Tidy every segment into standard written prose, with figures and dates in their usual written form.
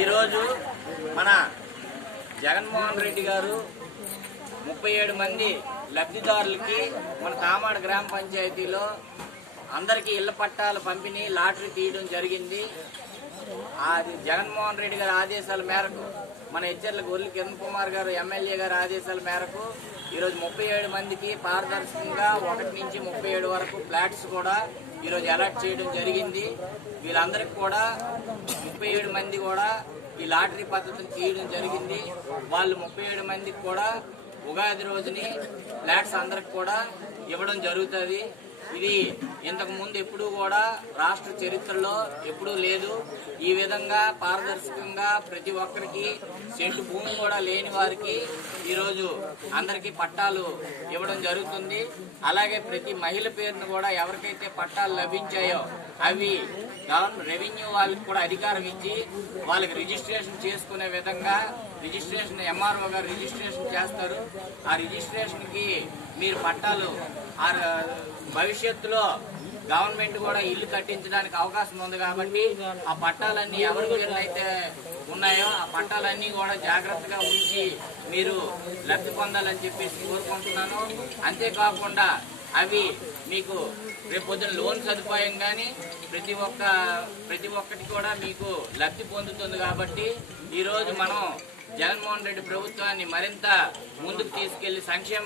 ఈరోజు మన జగన్మోహన్ రెడ్డి గారు 37 మంది లబ్ధిదారులకి మన కామాడ గ్రామ పంచాయతీలో అందరికీ ఇళ్ల పట్టాల పంపిణీ లాటరీ తీయడం జరిగింది. అది జగన్మోహన్ రెడ్డి గారి ఆదేశాల మేరకు మన హెచ్చర్ల గొర్రెల కిరణ్ కుమార్ గారు ఎమ్మెల్యే గారి ఆదేశాల మేరకు ఈరోజు 37 మందికి పారదర్శకంగా 1 నుంచి 37 వరకు ఫ్లాట్స్ కూడా ఈరోజు అలాట్ చేయడం జరిగింది. వీళ్ళందరికీ కూడా 37 మంది కూడా ఈ లాటరీ పద్ధతిని తీయడం జరిగింది. వాళ్ళు 37 మందికి కూడా ఉగాది రోజుని ఫ్లాట్స్ అందరికి కూడా ఇవ్వడం జరుగుతుంది. ఇది ఇంతకు ముందు ఎప్పుడూ కూడా రాష్ట్ర చరిత్రలో ఎప్పుడూ లేదు. ఈ విధంగా పారదర్శకంగా ప్రతి ఒక్కరికి సెంటు భూమి కూడా లేని వారికి ఈరోజు అందరికీ పట్టాలు ఇవ్వడం జరుగుతుంది. అలాగే ప్రతి మహిళ పేరును కూడా ఎవరికైతే పట్టాలు లభించాయో అవి రెవెన్యూ వాళ్ళకి కూడా అధికారం ఇచ్చి వాళ్ళకి రిజిస్ట్రేషన్ చేసుకునే విధంగా రిజిస్ట్రేషన్ ఎంఆర్ఓ గారు రిజిస్ట్రేషన్ చేస్తారు. ఆ రిజిస్ట్రేషన్ కి మీరు పట్టాలు భవిష్యత్తులో గవర్నమెంట్ కూడా ఇల్లు కట్టించడానికి అవకాశం ఉంది కాబట్టి ఆ పట్టాలన్నీ ఎవరి పేర్లైతే ఉన్నాయో ఆ పట్టాలన్నీ కూడా జాగ్రత్తగా ఉంచి మీరు లబ్ధి పొందాలని చెప్పేసి కోరుకుంటున్నాను. అంతేకాకుండా అవి మీకు రేపు పొద్దున లోన్ సదుపాయం కానీ ప్రతి ఒక్కటి కూడా మీకు లబ్ధి పొందుతుంది. కాబట్టి ఈరోజు మనం జగన్మోహన్ రెడ్డి ప్రభుత్వాన్ని మరింత ముందుకు తీసుకెళ్లి సంక్షేమ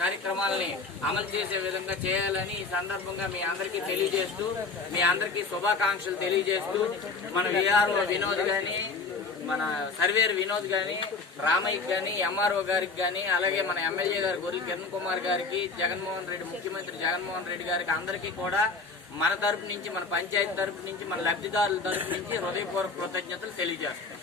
కార్యక్రమాలని అమలు చేసే విధంగా చేయాలని ఈ సందర్భంగా మీ అందరికీ తెలియజేస్తూ మీ అందరికీ శుభాకాంక్షలు తెలియజేస్తూ మన విఆర్ఓ వినోద్ గాని మన సర్వేర్ వినోద్ గాని రామయ్యకి గాని ఎంఆర్ఓ గారికి గాని అలాగే మన ఎమ్మెల్యే గారు గొర్రెల కిరణ్ కుమార్ గారికి జగన్మోహన్ రెడ్డి ముఖ్యమంత్రి జగన్మోహన్ రెడ్డి గారికి అందరికీ కూడా మన తరపు నుంచి మన పంచాయతీ తరపు నుంచి మన లబ్ధిదారుల తరపు నుంచి హృదయపూర్వక కృతజ్ఞతలు తెలియజేస్తాం.